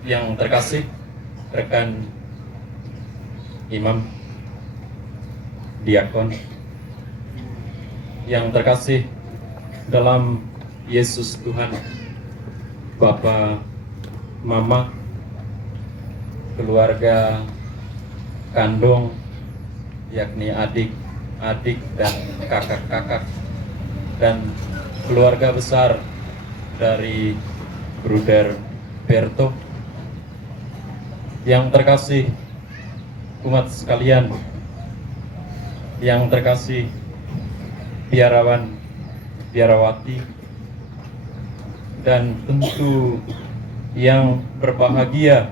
Yang terkasih rekan imam, diakon, yang terkasih dalam Yesus Tuhan, Bapak, Mama, keluarga kandung, yakni adik dan kakak-kakak, dan keluarga besar dari Bruder Berto. Yang terkasih umat sekalian, yang terkasih biarawan, biarawati, dan tentu yang berbahagia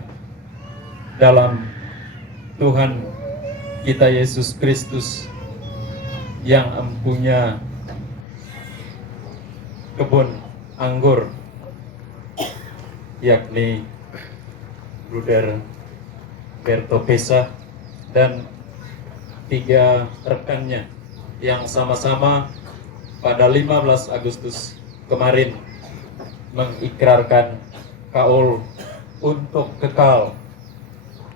dalam Tuhan kita Yesus Kristus yang mempunyai kebun anggur, yakni Bruder Berto Pesa dan 3 rekannya yang sama-sama pada 15 Agustus kemarin mengikrarkan kaul untuk kekal,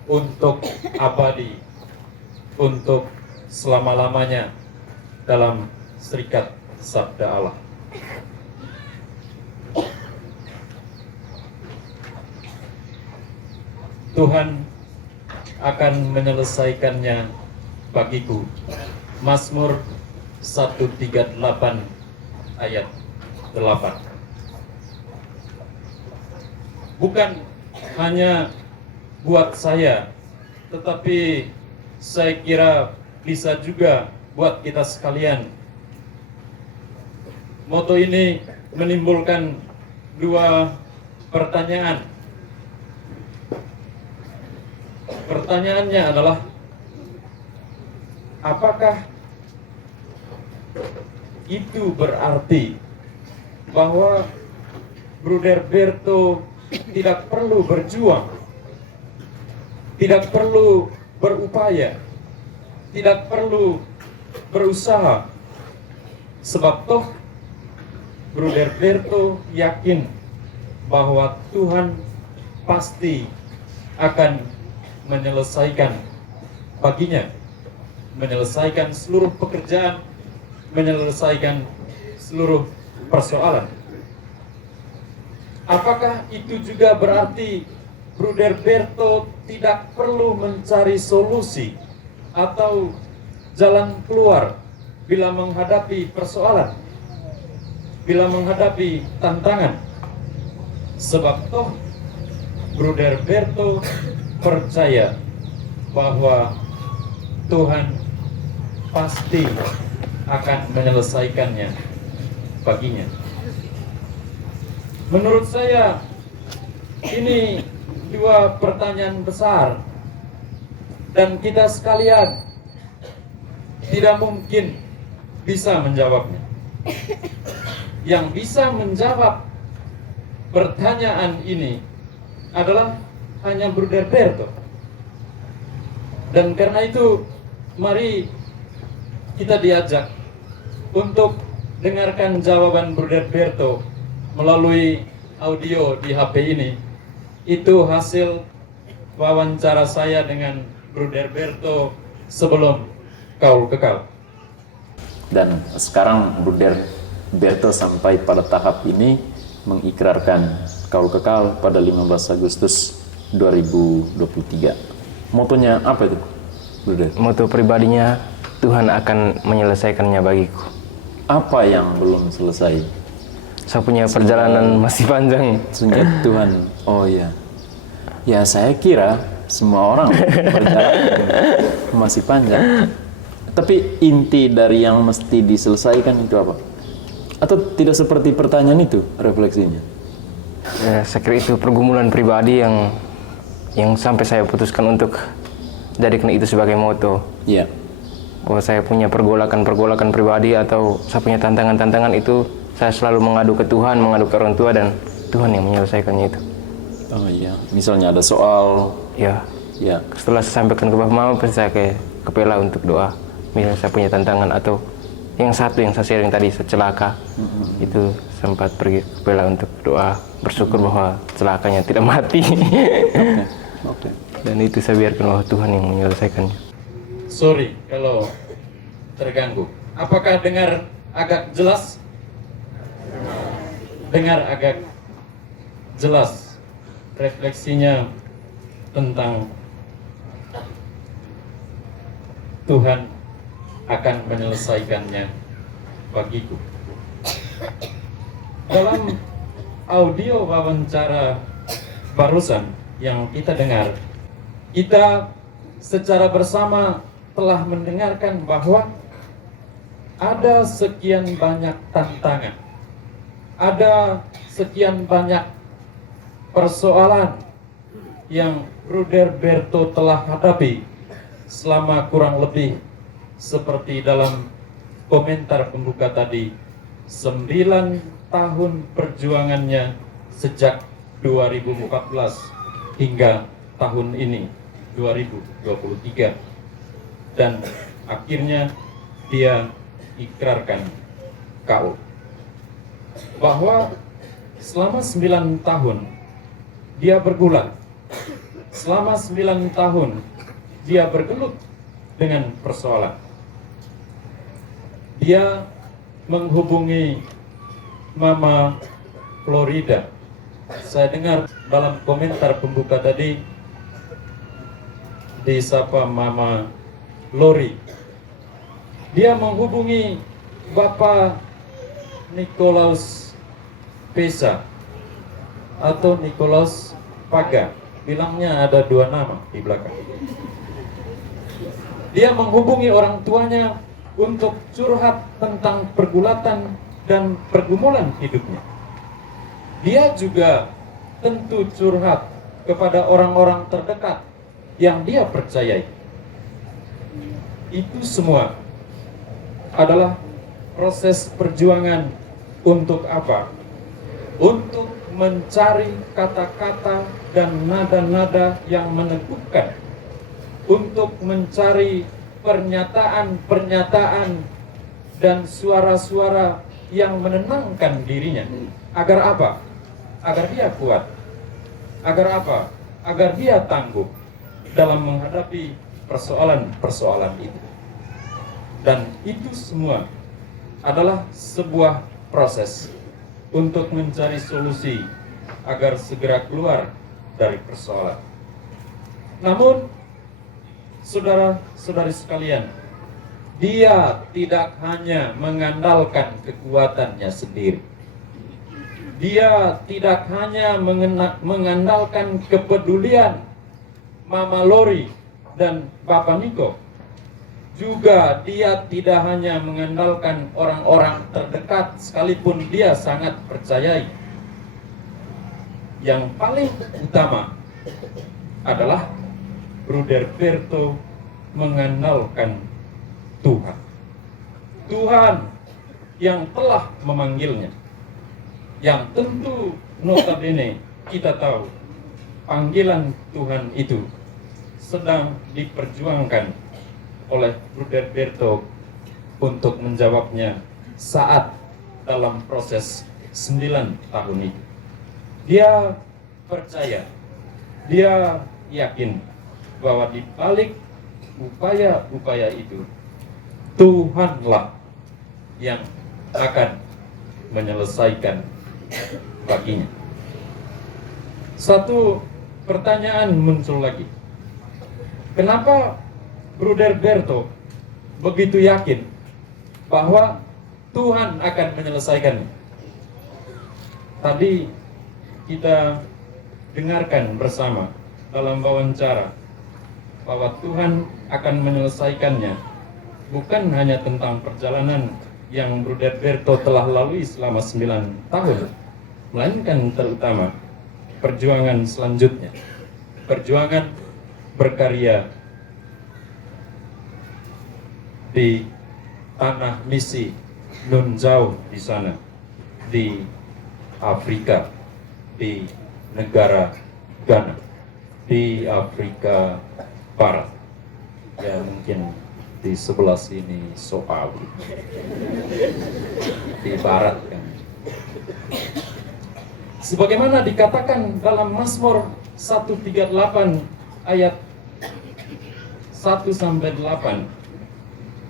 untuk abadi, untuk selama-lamanya dalam serikat sabda Allah. Tuhan akan menyelesaikannya bagiku. Mazmur 138 ayat 8. Bukan hanya buat saya, tetapi saya kira bisa juga buat kita sekalian. Moto ini menimbulkan 2 pertanyaan. Pertanyaannya adalah, apakah itu berarti bahwa Bruder Berto tidak perlu berjuang, tidak perlu berupaya, tidak perlu berusaha, sebab toh Bruder Berto yakin bahwa Tuhan pasti akan menyelesaikan baginya, menyelesaikan seluruh pekerjaan, menyelesaikan seluruh persoalan. Apakah itu juga berarti Bruder Berto tidak perlu mencari solusi atau jalan keluar bila menghadapi persoalan, bila menghadapi tantangan? Sebab toh Bruder Berto percaya bahwa Tuhan pasti akan menyelesaikannya baginya. Menurut saya ini 2 pertanyaan besar, dan kita sekalian tidak mungkin bisa menjawabnya. Yang bisa menjawab pertanyaan ini adalah hanya Bruder Berto. Dan karena itu mari kita diajak untuk dengarkan jawaban Bruder Berto melalui audio di HP ini. Itu hasil wawancara saya dengan Bruder Berto sebelum kaul kekal. Dan sekarang Bruder Berto sampai pada tahap ini mengikrarkan kaul kekal pada 15 Agustus 2023. Motonya apa itu, Bruder? Moto pribadinya, Tuhan akan menyelesaikannya bagiku. Apa yang belum selesai? Saya punya perjalanan masih panjang. Sehingga Tuhan, oh ya, ya saya kira semua orang perjalanan masih panjang. Tapi inti dari yang mesti diselesaikan itu apa? Atau tidak seperti pertanyaan itu refleksinya? Ya, saya kira itu pergumulan pribadi yang sampai saya putuskan untuk jadikan itu sebagai moto. Iya. Bahwa saya punya pergolakan pribadi atau saya punya tantangan-tantangan itu, saya selalu mengadu ke Tuhan, mengadu ke orang tua, dan Tuhan yang menyelesaikannya itu. Oh iya, misalnya ada soal. Ya. Ya. Setelah saya sampaikan ke Bapak Mama, pasti saya ke Kepala untuk doa. Misalnya saya punya tantangan atau yang satu yang saya sharing tadi celaka itu sempat pergi ke Bella untuk doa bersyukur bahwa celakanya tidak mati. Oke. Dan itu saya biarkan bahwa Tuhan yang menyelesaikannya. Sorry kalau terganggu. Apakah dengar agak jelas? Dengar agak jelas refleksinya tentang Tuhan akan menyelesaikannya bagiku. Dalam audio wawancara barusan yang kita dengar, kita secara bersama telah mendengarkan bahwa ada sekian banyak tantangan, ada sekian banyak persoalan yang Bruder Berto telah hadapi selama kurang lebih seperti dalam komentar pembuka tadi, 9 tahun perjuangannya sejak 2014 hingga tahun ini 2023, dan akhirnya dia ikrarkan KO bahwa selama 9 tahun dia bergulat, selama 9 tahun dia bergelut dengan persoalan. Dia menghubungi Mama Florida. Saya dengar dalam komentar pembuka tadi disapa Mama Lori. Dia menghubungi Bapak Nikolaus Pesa atau Nikolaus Paga. Bilangnya ada 2 nama di belakang. Dia menghubungi orang tuanya untuk curhat tentang pergulatan dan pergumulan hidupnya. Dia juga tentu curhat kepada orang-orang terdekat yang dia percayai. Itu semua adalah proses perjuangan untuk apa? Untuk mencari kata-kata dan nada-nada yang meneguhkan, untuk mencari pernyataan-pernyataan dan suara-suara yang menenangkan dirinya. Agar apa? Agar dia kuat. Agar apa? Agar dia tangguh dalam menghadapi persoalan-persoalan itu. Dan itu semua adalah sebuah proses untuk mencari solusi agar segera keluar dari persoalan. Namun, saudara-saudari sekalian, dia tidak hanya mengandalkan kekuatannya sendiri. Dia tidak hanya mengandalkan kepedulian Mama Lori dan Bapak Niko. Juga dia tidak hanya mengandalkan orang-orang terdekat, sekalipun dia sangat percayai. Yang paling utama adalah Bruder Berto mengandalkan Tuhan. Tuhan yang telah memanggilnya. Yang tentu notabene kita tahu panggilan Tuhan itu sedang diperjuangkan oleh Bruder Berto untuk menjawabnya saat dalam proses 9 tahun itu. Dia percaya, dia yakin bahwa di balik upaya-upaya itu Tuhanlah yang akan menyelesaikan baginya. Satu pertanyaan muncul lagi. Kenapa Bruder Berto begitu yakin bahwa Tuhan akan menyelesaikannya? Tadi kita dengarkan bersama dalam wawancara bahwa Tuhan akan menyelesaikannya bukan hanya tentang perjalanan yang Bruder Berto telah lalui selama 9 tahun, melainkan terutama perjuangan selanjutnya, perjuangan berkarya di tanah misi nun jauh di sana, di Afrika, di negara Ghana, di Afrika Barat. Ya mungkin di sebelah sini soal di barat kan. Sebagaimana dikatakan dalam Mazmur 138 ayat 1 sampai 8,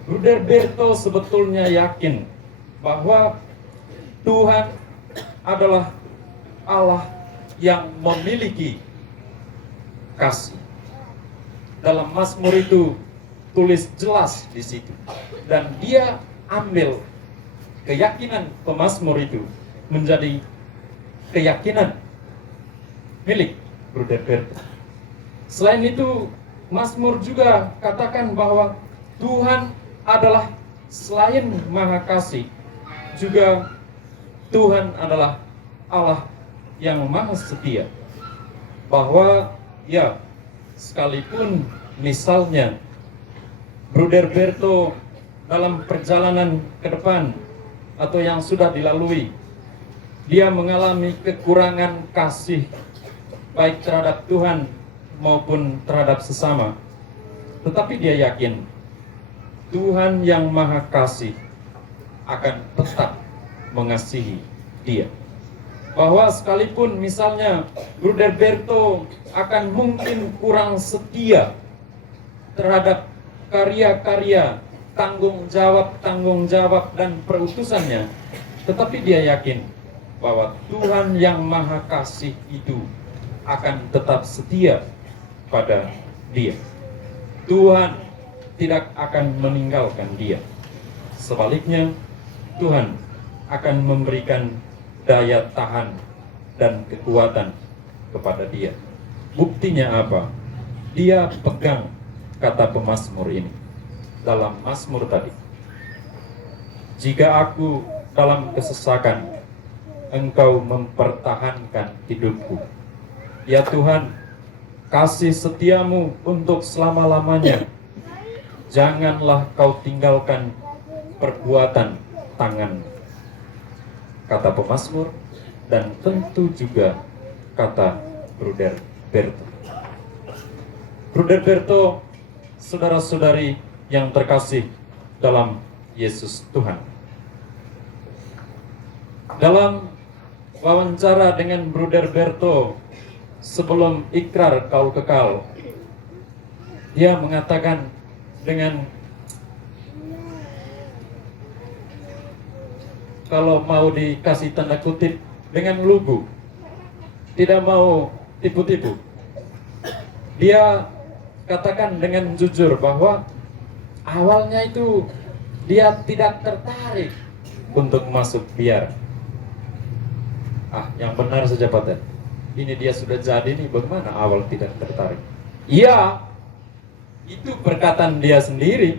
Bruder Berto sebetulnya yakin bahwa Tuhan adalah Allah yang memiliki kasih. Dalam Mazmur itu tulis jelas di situ, dan dia ambil keyakinan pemazmur itu menjadi keyakinan milik Bruder Berto. Selain itu, Mazmur juga katakan bahwa Tuhan adalah selain Maha Kasih, juga Tuhan adalah Allah yang Maha Setia. Bahwa ya, sekalipun misalnya Bruder Berto dalam perjalanan ke depan atau yang sudah dilalui, dia mengalami kekurangan kasih baik terhadap Tuhan maupun terhadap sesama, tetapi dia yakin Tuhan yang Maha Kasih akan tetap mengasihi dia. Bahwa sekalipun misalnya Bruder Berto akan mungkin kurang setia terhadap karya-karya, tanggung jawab dan perutusannya, tetapi dia yakin bahwa Tuhan yang Maha Kasih itu akan tetap setia pada dia. Tuhan tidak akan meninggalkan dia. Sebaliknya, Tuhan akan memberikan daya tahan dan kekuatan kepada dia. Buktinya apa? Dia pegang kata pemazmur ini dalam Mazmur tadi. Jika aku dalam kesesakan, Engkau mempertahankan hidupku. Ya Tuhan, kasih setiamu untuk selama-lamanya. Janganlah kau tinggalkan perbuatan tangan. Kata pemazmur, dan tentu juga kata Bruder Berto. Bruder Berto, saudara-saudari yang terkasih dalam Yesus Tuhan. Dalam wawancara dengan Bruder Berto sebelum ikrar kaul kekal, dia mengatakan dengan, kalau mau dikasih tanda kutip, dengan lugu, tidak mau tipu-tipu. Dia katakan dengan jujur bahwa awalnya itu dia tidak tertarik untuk masuk biara. Yang benar saja Paten, ini dia sudah jadi nih, bagaimana awal tidak tertarik? Iya, itu perkataan dia sendiri.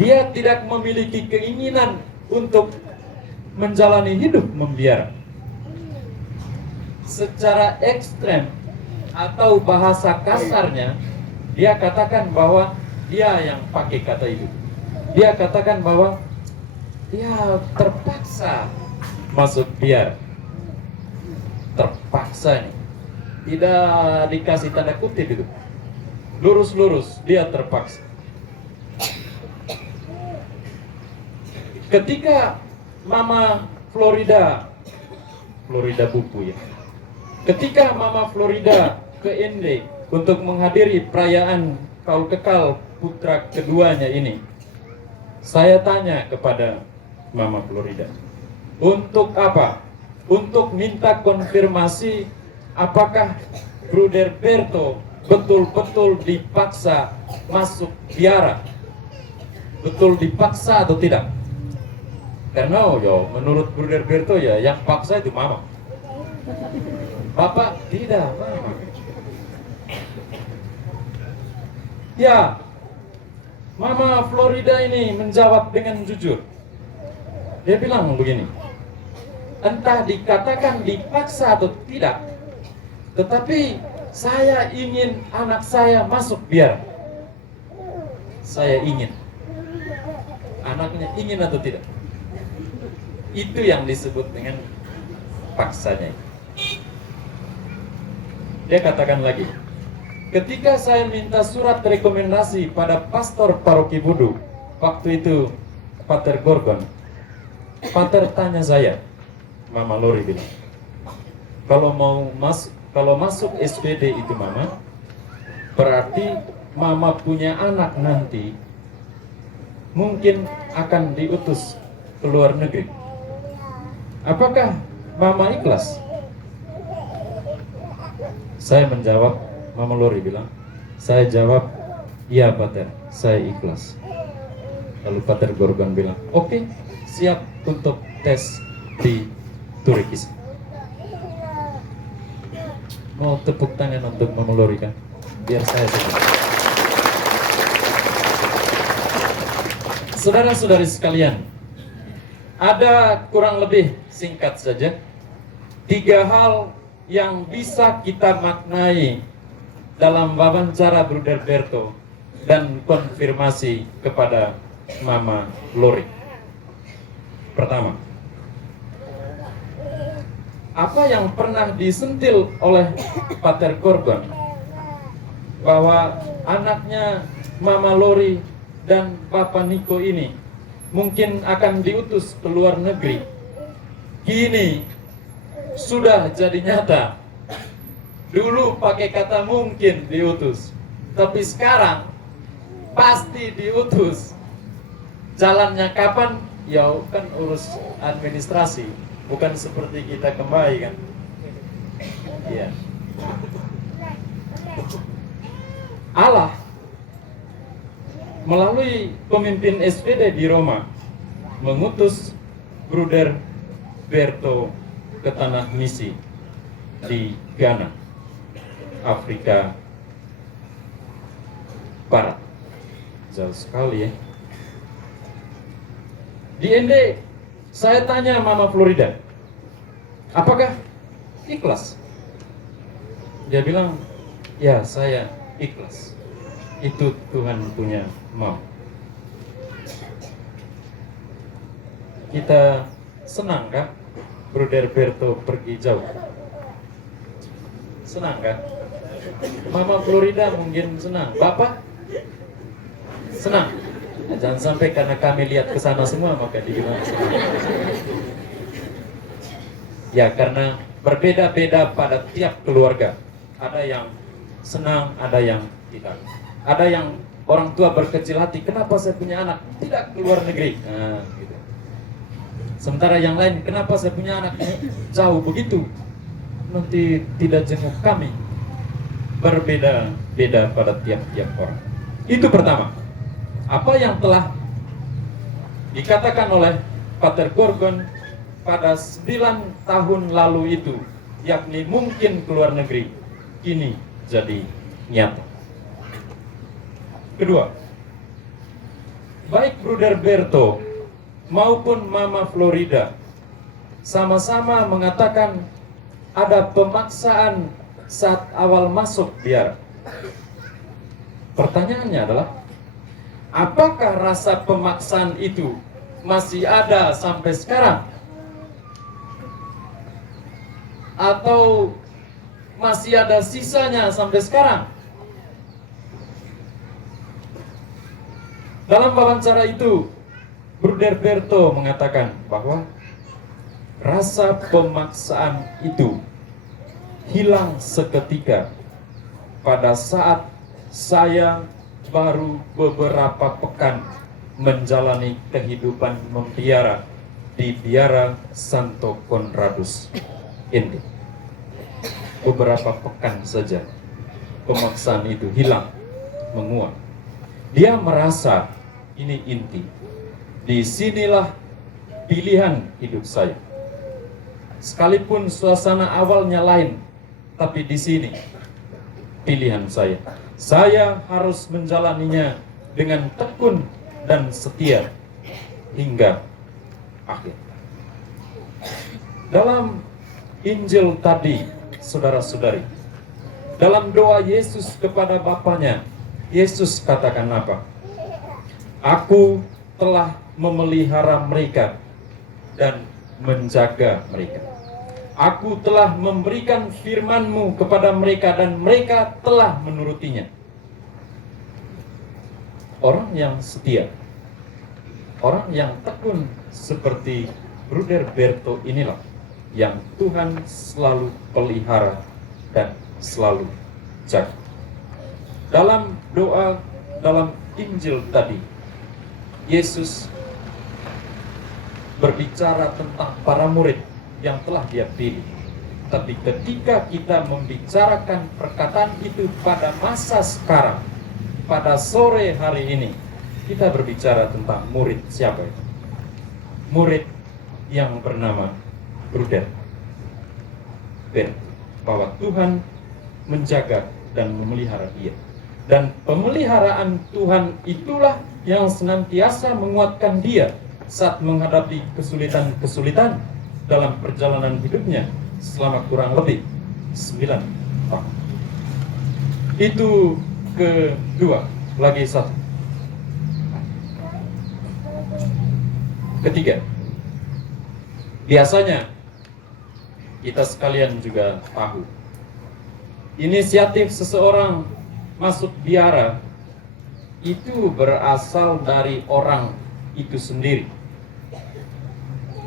Dia tidak memiliki keinginan untuk menjalani hidup membiara. Secara ekstrem atau bahasa kasarnya, dia katakan bahwa dia yang pakai kata itu. Dia katakan bahwa dia terpaksa masuk biara. Terpaksa nih, tidak dikasih tanda kutip itu. Lurus-lurus, dia terpaksa. Ketika Mama Florida Buku ya, ketika Mama Florida ke Ende untuk menghadiri perayaan kaul kekal putra keduanya ini, saya tanya kepada Mama Florida, untuk apa? Untuk minta konfirmasi apakah Bruder Berto betul-betul dipaksa masuk biara, betul dipaksa atau tidak? Karena menurut Bruder Berto ya, yang paksa itu Mama. Bapak tidak, Mama. Ya, Mama Florida ini menjawab dengan jujur. Dia bilang begini, entah dikatakan dipaksa atau tidak, tetapi saya ingin anak saya masuk biara. Saya ingin. Anaknya ingin atau tidak? Itu yang disebut dengan paksanya. Dia katakan lagi, ketika saya minta surat rekomendasi pada pastor paroki Budu, waktu itu Pater Gorgon, Pater tanya saya, Mama Lori bilang, kalau masuk SPD itu Mama, berarti Mama punya anak nanti mungkin akan diutus ke luar negeri. Apakah Mama ikhlas? Saya menjawab, Mama Lori bilang, saya jawab, iya Pater, saya ikhlas. Lalu Pater Gorgon bilang, oke, siap untuk tes di Turkis. Mau tepuk tangan untuk Mama Lori kan? Biar saya sebut. Saudara-saudari sekalian, ada kurang lebih singkat saja 3 hal yang bisa kita maknai dalam wawancara Bruder Berto dan konfirmasi kepada Mama Lori. Pertama, apa yang pernah disentil oleh Pater Gorgon bahwa anaknya Mama Lori dan Papa Niko ini mungkin akan diutus ke luar negeri, kini sudah jadi nyata. Dulu pakai kata mungkin diutus, tapi sekarang pasti diutus. Jalannya kapan? Ya kan urus administrasi, bukan seperti kita kembali kan. Iya. Allah melalui pemimpin SPD di Roma mengutus Bruder Berto ke tanah misi di Ghana, Afrika Barat. Jauh sekali ya. Di ND saya tanya Mama Florida, apakah ikhlas? Dia bilang, ya saya ikhlas. Itu Tuhan punya mau. Kita senang kan Bruder Berto pergi jauh? Senang kan? Mama Florida mungkin senang. Bapak senang. Jangan sampai karena kami lihat ke sana semua maka dibilang senang. Ya karena berbeda-beda pada tiap keluarga. Ada yang senang, ada yang tidak. Ada yang orang tua berkecil hati, kenapa saya punya anak tidak keluar negeri? Nah, gitu. Sementara yang lain, kenapa saya punya anak jauh begitu? Nanti tidak jenguk kami. Berbeda-beda pada tiap-tiap orang. Itu pertama. Apa yang telah dikatakan oleh Pater Gorgon pada 9 tahun lalu itu, yakni mungkin keluar negeri, kini jadi nyata. Kedua, baik Bruder Berto maupun Mama Florida sama-sama mengatakan ada pemaksaan saat awal masuk biara. Pertanyaannya adalah, apakah rasa pemaksaan itu masih ada sampai sekarang? Atau masih ada sisanya sampai sekarang? Dalam wawancara itu, Bruder Berto mengatakan bahwa rasa pemaksaan itu hilang seketika pada saat saya baru beberapa pekan menjalani kehidupan membiara di biara Santo Conradus ini. Beberapa pekan saja pemaksaan itu hilang, menguap. Dia merasa ini inti. Disinilah pilihan hidup saya. Sekalipun suasana awalnya lain, tapi di sini pilihan saya. Saya harus menjalaninya dengan tekun dan setia hingga akhir. Dalam Injil tadi, saudara-saudari, dalam doa Yesus kepada Bapanya, Yesus katakan apa? Aku telah memelihara mereka dan menjaga mereka. Aku telah memberikan firman-Mu kepada mereka dan mereka telah menurutinya. Orang yang setia, orang yang tekun seperti Bruder Berto inilah yang Tuhan selalu pelihara dan selalu jaga. Dalam doa, dalam Injil tadi, Yesus berbicara tentang para murid yang telah Dia pilih. Tapi ketika kita membicarakan perkataan itu pada masa sekarang, pada sore hari ini, kita berbicara tentang murid siapa itu? Murid yang bernama Bruder Berto, bahwa Tuhan menjaga dan memelihara dia. Dan pemeliharaan Tuhan itulah yang senantiasa menguatkan dia saat menghadapi kesulitan-kesulitan dalam perjalanan hidupnya selama kurang lebih 9 tahun. Itu kedua, lagi satu. Ketiga, biasanya kita sekalian juga tahu, inisiatif seseorang masuk biara itu berasal dari orang itu sendiri,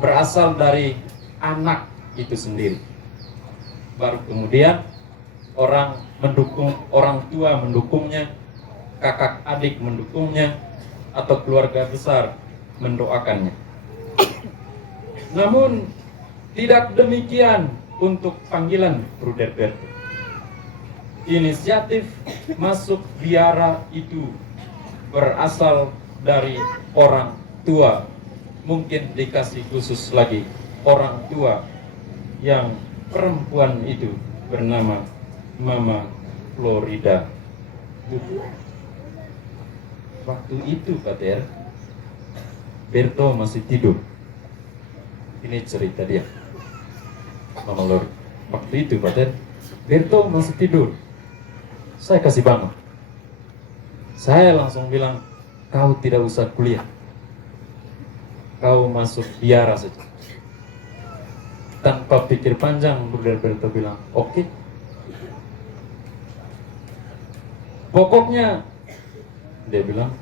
berasal dari anak itu sendiri. Baru kemudian orang tua mendukungnya, kakak adik mendukungnya, atau keluarga besar mendoakannya. Namun tidak demikian untuk panggilan Bruder Berto. Inisiatif masuk biara itu berasal dari orang tua, mungkin dikasih khusus lagi orang tua yang perempuan itu bernama Mama Florida. Waktu itu Pater, Berto masih tidur. Ini cerita dia, Mama Lori. Waktu itu Pater, Berto masih tidur. Saya kasih bangun. Saya langsung bilang, kau tidak usah kuliah, kau masuk biara saja. Tanpa pikir panjang, Bruder Berto bilang, oke. Pokoknya, dia bilang,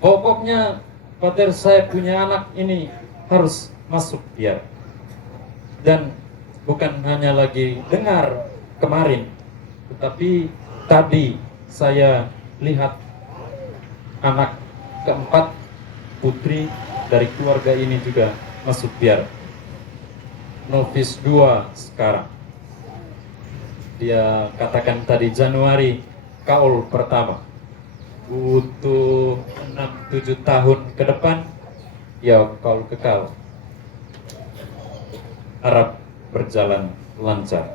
pokoknya Pater, saya punya anak ini harus masuk biara. Dan bukan hanya lagi dengar kemarin, tetapi tadi saya lihat anak keempat putri dari keluarga ini juga masuk biara. Novis 2 sekarang. Dia katakan tadi Januari kaul pertama. Butuh 6-7 tahun ke depan, ya kaul kekal. Harap berjalan lancar.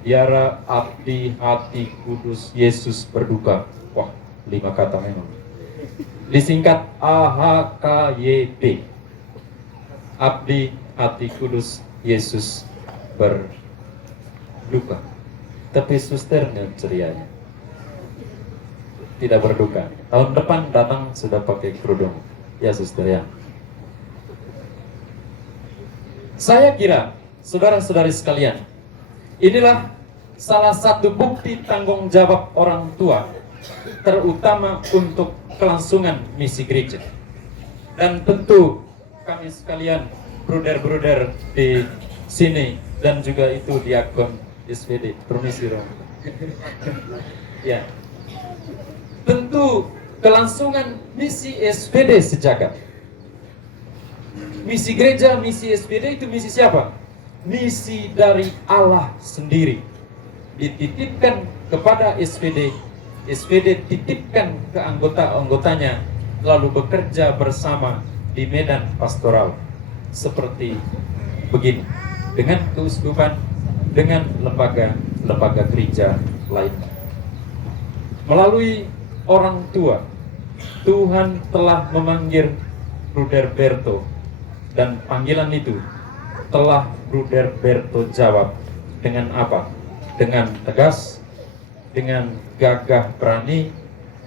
Biara abdi hati kudus Yesus berduka. Wah, 5 kata memang. Disingkat AHKYP. Abdi hati kudus Yesus berduka. Tapi susternya cerianya tidak berduka. Tahun depan datang sudah pakai kerudung. Ya suster ya. Saya kira, saudara-saudari sekalian, inilah salah satu bukti tanggung jawab orang tua, terutama untuk kelangsungan misi gereja. Dan tentu kami sekalian, bruder-bruder di sini dan juga itu diakon SPD, permisi dong. Ya, tentu kelangsungan misi SPD sejagat. Misi gereja, misi SPD itu misi siapa? Misi dari Allah sendiri. Dititipkan kepada SPD, SPD titipkan ke anggota-anggotanya, lalu bekerja bersama di medan pastoral. Seperti begini, dengan keuskupan, dengan lembaga gereja lainnya. Melalui orang tua, Tuhan telah memanggil Bruder Berto, dan panggilan itu telah Bruder Berto jawab dengan apa? Dengan tegas, dengan gagah berani,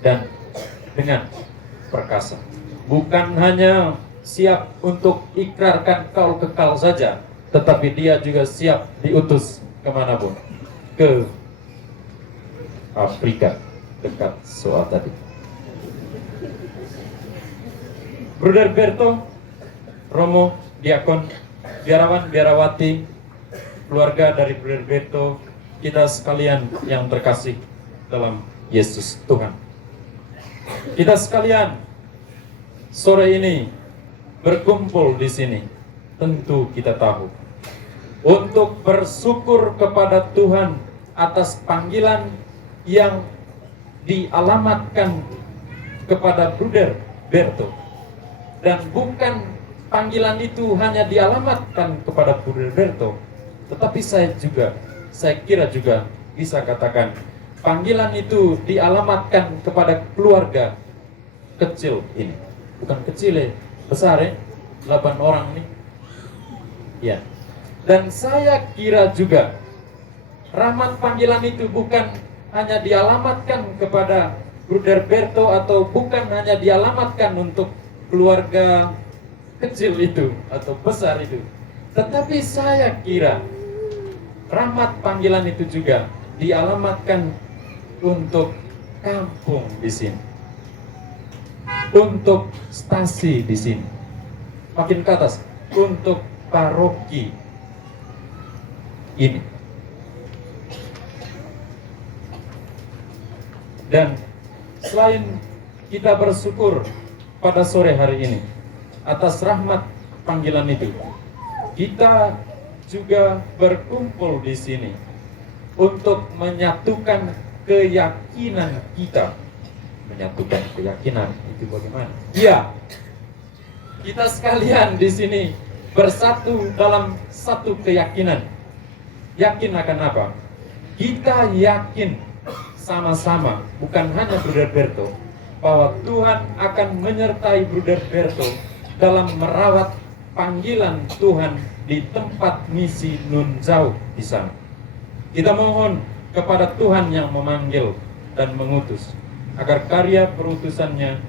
dan dengan perkasa. Bukan hanya siap untuk ikrarkan kaul kekal saja, tetapi dia juga siap diutus kemanapun, ke Afrika dekat soal tadi. Bruder Berto, Romo, Diakon, biarawan, biarawati, keluarga dari Bruder Berto, kita sekalian yang terkasih dalam Yesus Tuhan. Kita sekalian sore ini berkumpul di sini, tentu kita tahu untuk bersyukur kepada Tuhan atas panggilan yang dialamatkan kepada Bruder Berto. Dan bukan panggilan itu hanya dialamatkan kepada Bruder Berto, tetapi saya kira juga bisa katakan panggilan itu dialamatkan kepada keluarga kecil ini. Bukan kecil ya, besar ya, 8 orang nih. Ya. Dan saya kira juga rahmat panggilan itu bukan hanya dialamatkan kepada Bruder Berto atau bukan hanya dialamatkan untuk keluarga kecil itu atau besar itu, tetapi saya kira rahmat panggilan itu juga dialamatkan untuk kampung di sini, untuk stasi di sini, makin ke atas untuk paroki ini. Dan selain kita bersyukur pada sore hari ini atas rahmat panggilan itu, kita juga berkumpul di sini untuk menyatukan keyakinan kita. Menyatukan keyakinan itu bagaimana? Ya, kita sekalian di sini bersatu dalam satu keyakinan. Yakin akan apa? Kita yakin sama-sama, bukan hanya Bruder Berto, bahwa Tuhan akan menyertai Bruder Berto dalam merawat panggilan Tuhan di tempat misi nun jauh di sana. Kita mohon kepada Tuhan yang memanggil dan mengutus, agar karya perutusannya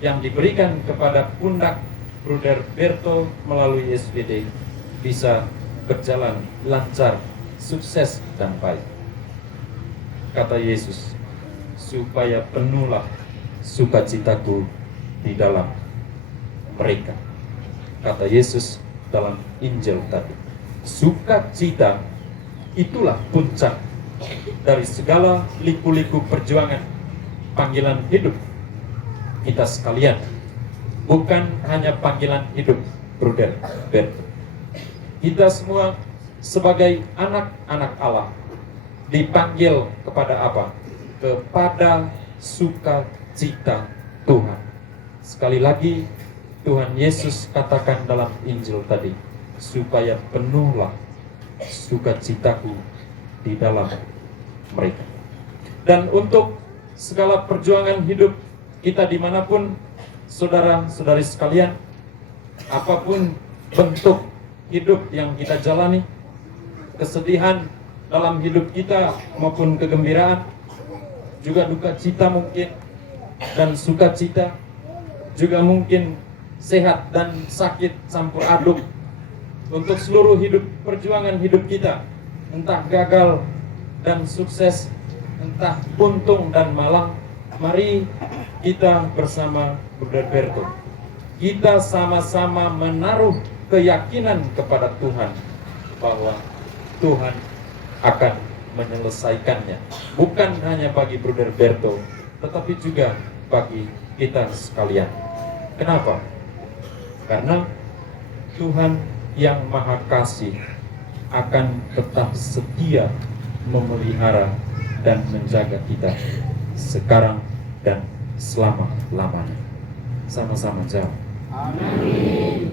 yang diberikan kepada pundak Bruder Berto melalui SVD bisa berjalan lancar, sukses dan baik. Kata Yesus, supaya penuhlah sukacitaku di dalam mereka. Kata Yesus dalam Injil tadi, sukacita itulah puncak dari segala liku-liku perjuangan panggilan hidup kita sekalian. Bukan hanya panggilan hidup Bruder Berto, kita semua sebagai anak-anak Allah dipanggil kepada apa? Kepada sukacita Tuhan. Sekali lagi Tuhan Yesus katakan dalam Injil tadi, supaya penuhlah sukacitaku di dalam mereka. Dan untuk segala perjuangan hidup kita dimanapun, saudara-saudari sekalian, apapun bentuk hidup yang kita jalani, kesedihan dalam hidup kita maupun kegembiraan, juga duka cita mungkin, dan sukacita, juga mungkin sehat dan sakit campur aduk. Untuk seluruh hidup, perjuangan hidup kita, entah gagal dan sukses, entah untung dan malang, mari kita bersama Bruder Berto, kita sama-sama menaruh keyakinan kepada Tuhan bahwa Tuhan akan menyelesaikannya, bukan hanya bagi Bruder Berto, tetapi juga bagi kita sekalian. Kenapa? Karena Tuhan yang Maha Kasih akan tetap setia memelihara dan menjaga kita sekarang dan selama-lamanya. Sama-sama jawab. Amin.